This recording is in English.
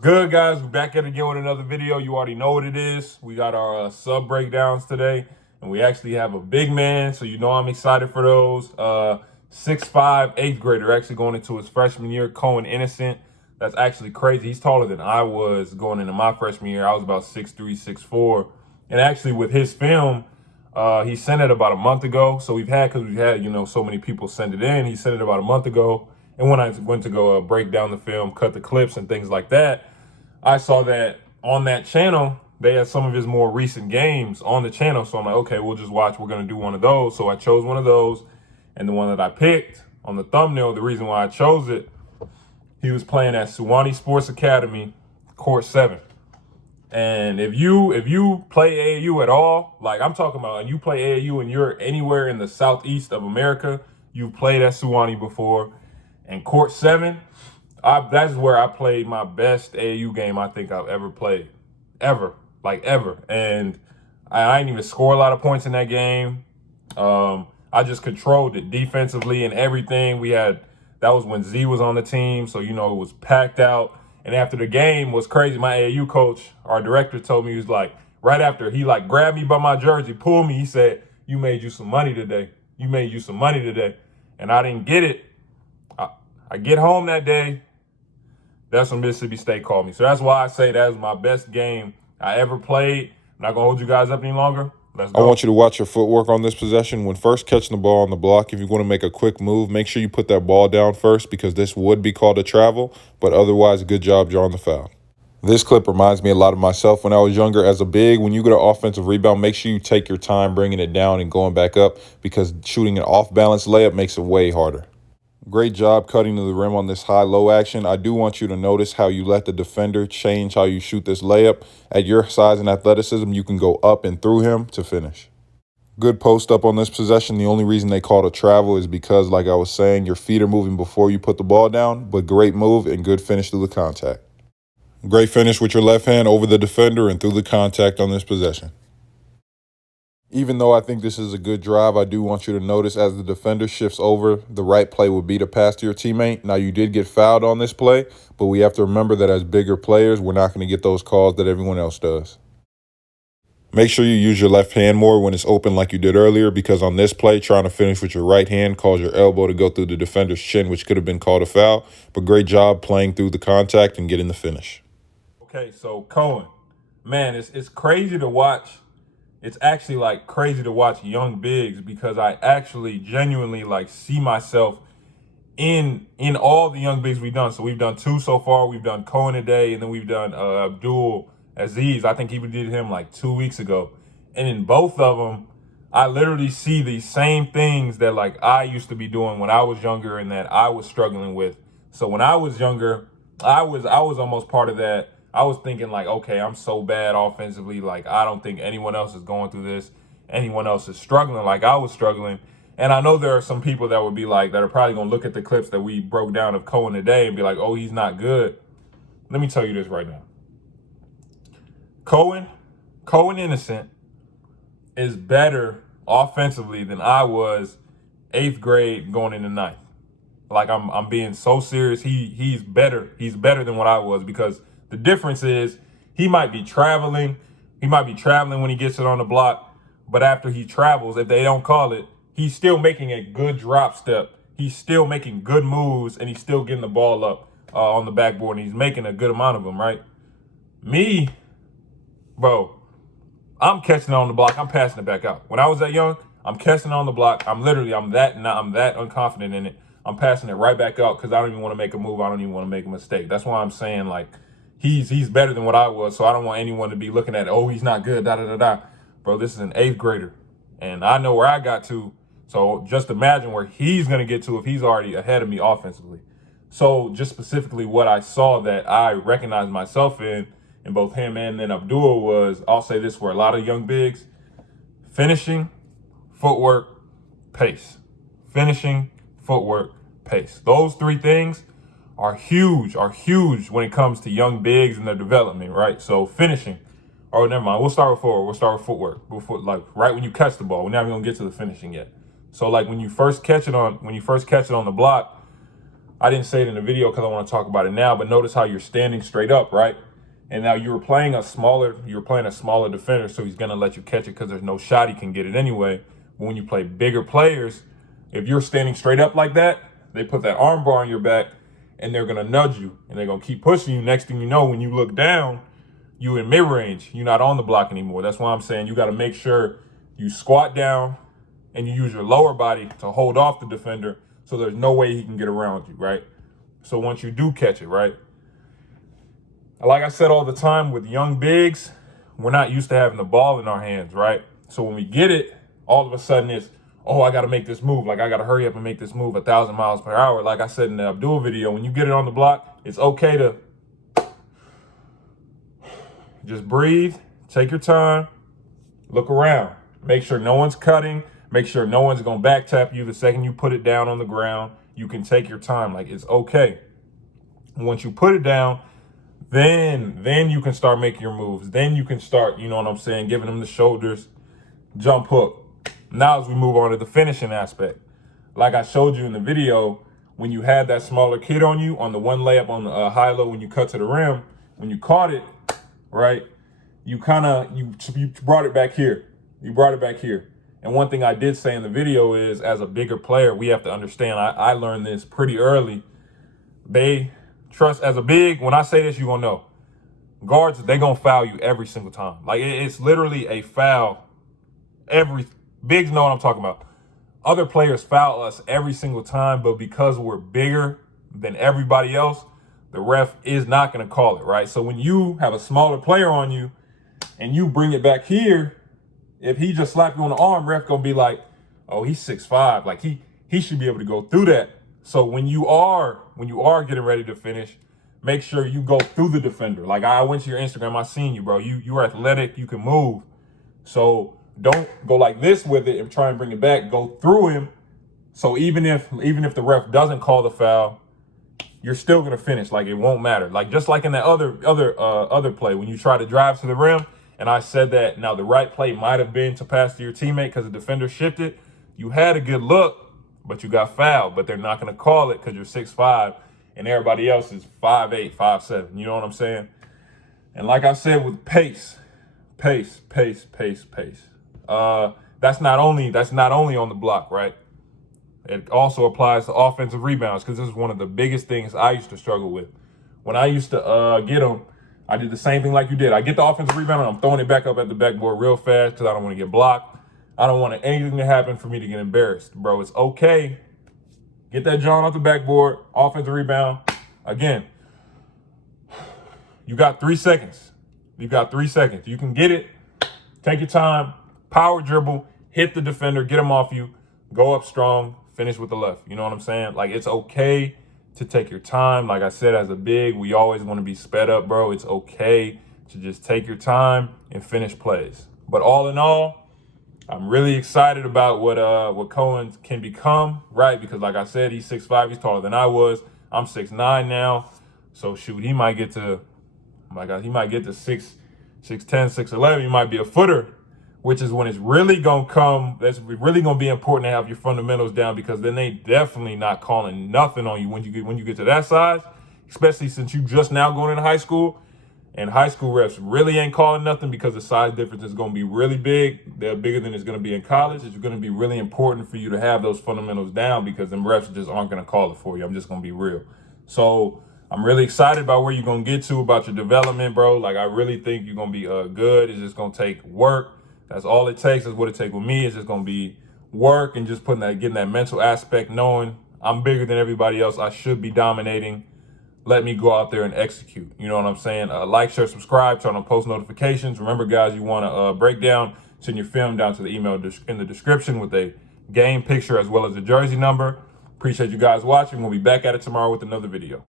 Good, guys. We're back at it again with another video. You already know what it is. We got our sub breakdowns today, and we actually have a big man, so you know I'm excited for those. 6'5", 8th grader, actually going into his freshman year, Cowan Innocent. That's actually crazy. He's taller than I was going into my freshman year. I was about 6'3", 6'4". And actually with his film, he sent it about a month ago. So because we've had, so many people send it in. He sent it about a month ago. And when I went to go break down the film, cut the clips and things like that, I saw that on that channel, they had some of his more recent games on the channel. So I'm like, okay, we'll just watch. We're going to do one of those. So I chose one of those. And the one that I picked on the thumbnail, the reason why I chose it, he was playing at Suwannee Sports Academy, Court 7. And if you play AAU at all, like I'm talking about, and you play AAU and you're anywhere in the southeast of America, you've played at Suwannee before. And Court 7, that's where I played my best AAU game I think I've ever played. Ever. Like ever. And I didn't even score a lot of points in that game. I just controlled it defensively and everything. That was when Z was on the team, so it was packed out. And after the game was crazy. My AAU coach, our director, told me, he was like, right after, he like grabbed me by my jersey, pulled me, he said, "You made you some money today. You made you some money today." And I didn't get it. I get home that day. That's when Mississippi State called me. So that's why I say that was my best game I ever played. I'm not going to hold you guys up any longer. Let's I go. want you to watch your footwork on this possession. When first catching the ball on the block, if you want to make a quick move, make sure you put that ball down first because this would be called a travel, but otherwise, good job drawing the foul. This clip reminds me a lot of myself when I was younger as a big. When you get an offensive rebound, make sure you take your time bringing it down and going back up because shooting an off-balance layup makes it way harder. Great job cutting to the rim on this high-low action. I do want you to notice how you let the defender change how you shoot this layup. At your size and athleticism, you can go up and through him to finish. Good post up on this possession. The only reason they called a travel is because, like I was saying, your feet are moving before you put the ball down, but great move and good finish through the contact. Great finish with your left hand over the defender and through the contact on this possession. Even though I think this is a good drive, I do want you to notice as the defender shifts over, the right play would be to pass to your teammate. Now, you did get fouled on this play, but we have to remember that as bigger players, we're not going to get those calls that everyone else does. Make sure you use your left hand more when it's open like you did earlier, because on this play, trying to finish with your right hand caused your elbow to go through the defender's chin, which could have been called a foul. But great job playing through the contact and getting the finish. Okay, so Cohen, man, it's crazy to watch. It's actually like crazy to watch young bigs because I actually genuinely like see myself in all the young bigs we've done. So we've done two so far. We've done Cohen today, and then we've done Abdul Aziz. I think he did him like 2 weeks ago. And in both of them, I literally see these same things that like I used to be doing when I was younger and that I was struggling with. So when I was younger, I was almost part of that. I was thinking like, okay, I'm so bad offensively. Like, I don't think anyone else is going through this. Anyone else is struggling like I was struggling. And I know there are some people that would be like, that are probably going to look at the clips that we broke down of Cohen today and be like, oh, he's not good. Let me tell you this right now. Cowan Innocent is better offensively than I was 8th grade going into 9th. Like I'm being so serious. He's better. He's better than what I was, because the difference is he might be traveling. He might be traveling when he gets it on the block, but after he travels, if they don't call it, he's still making a good drop step. He's still making good moves, and he's still getting the ball up on the backboard, and he's making a good amount of them, right? Me, bro, I'm catching it on the block. I'm passing it back out. When I was that young, I'm catching it on the block. I'm that unconfident in it. I'm passing it right back out because I don't even want to make a move. I don't even want to make a mistake. That's why I'm saying like he's better than what I was. So I don't want anyone to be looking at, oh, he's not good, da da da da. Bro, this is an 8th grader, and I know where I got to. So just imagine where he's gonna get to if he's already ahead of me offensively. So just specifically what I saw that I recognized myself in both him and then Abdul was, I'll say this for a lot of young bigs: finishing, footwork, pace. Finishing, footwork, pace. Those three things are huge when it comes to young bigs and their development, right? So finishing, oh, never mind. We'll start with forward. We'll start with footwork. Like right when you catch the ball. We're not even gonna get to the finishing yet. So like when you first catch it on the block, I didn't say it in the video because I want to talk about it now, but notice how you're standing straight up, right? And now you were playing a smaller defender, so he's gonna let you catch it because there's no shot he can get it anyway. But when you play bigger players, if you're standing straight up like that, they put that arm bar on your back and they're gonna nudge you and they're gonna keep pushing you. Next thing you know, when you look down, you in mid-range, you're not on the block anymore. That's why I'm saying you gotta make sure you squat down and you use your lower body to hold off the defender so there's no way he can get around you, right? So once you do catch it, right? Like I said all the time with young bigs, we're not used to having the ball in our hands, right? So when we get it, all of a sudden it's, oh, I got to make this move. Like I got to hurry up and make this move 1,000 miles per hour. Like I said in the Abdul video, when you get it on the block, it's okay to just breathe, take your time, look around, make sure no one's cutting, make sure no one's going to back tap you. The second you put it down on the ground, you can take your time. Like it's okay. Once you put it down, then you can start making your moves. Then you can start, you know what I'm saying, giving them the shoulders, jump hook. Now as we move on to the finishing aspect, like I showed you in the video, when you had that smaller kid on you on the one layup on the high-low when you cut to the rim, when you caught it, right, you brought it back here. You brought it back here. And one thing I did say in the video is, as a bigger player, we have to understand, I learned this pretty early. Trust as a big, when I say this, you're going to know. Guards, they going to foul you every single time. Like, it's literally a foul. Bigs know what I'm talking about. Other players foul us every single time, but because we're bigger than everybody else, the ref is not going to call it, right? So when you have a smaller player on you and you bring it back here, if he just slapped you on the arm, ref going to be like, oh, he's 6'5". Like, he should be able to go through that. So when you are getting ready to finish, make sure you go through the defender. Like I went to your Instagram, I seen you, bro. You're athletic, you can move. So don't go like this with it and try and bring it back. Go through him. So even if the ref doesn't call the foul, you're still gonna finish. Like it won't matter. Like just like in that other play when you try to drive to the rim, and I said that now the right play might have been to pass to your teammate because the defender shifted. You had a good look, but you got fouled, but they're not going to call it because you're 6'5", and everybody else is 5'8", 5'7". You know what I'm saying? And like I said, with pace. That's not only on the block, right? It also applies to offensive rebounds because this is one of the biggest things I used to struggle with. When I used to get them, I did the same thing like you did. I get the offensive rebound and I'm throwing it back up at the backboard real fast because I don't want to get blocked. I don't want anything to happen for me to get embarrassed. Bro, it's okay. Get that John off the backboard, offensive rebound. Again, you got 3 seconds. You can get it, take your time, power dribble, hit the defender, get him off you, go up strong, finish with the left. You know what I'm saying? Like, it's okay to take your time. Like I said, as a big, we always want to be sped up, bro. It's okay to just take your time and finish plays. But all in all, I'm really excited about what Cowan can become, right? Because like I said, he's 6'5", he's taller than I was. I'm 6'9" now. So shoot, he might get to, oh my God, he might get to 6'10", 6'11". He might be a footer, which is when it's really gonna come. That's really gonna be important to have your fundamentals down, because then they definitely not calling nothing on you when you get to that size, especially since you just now going into high school. And high school refs really ain't calling nothing because the size difference is going to be really big. They're bigger than it's going to be in college. It's going to be really important for you to have those fundamentals down, because them refs just aren't going to call it for you. I'm just going to be real. So I'm really excited about where you're going to get to, about your development, bro. Like, I really think you're going to be good. It's just going to take work. That's all it takes. Is what it takes with me. It's just going to be work and just getting that mental aspect, knowing I'm bigger than everybody else. I should be dominating. Let me go out there and execute. You know what I'm saying? Like, share, subscribe, turn on post notifications. Remember, guys, you want a breakdown, send your film down to the email in the description with a game picture as well as a jersey number. Appreciate you guys watching. We'll be back at it tomorrow with another video.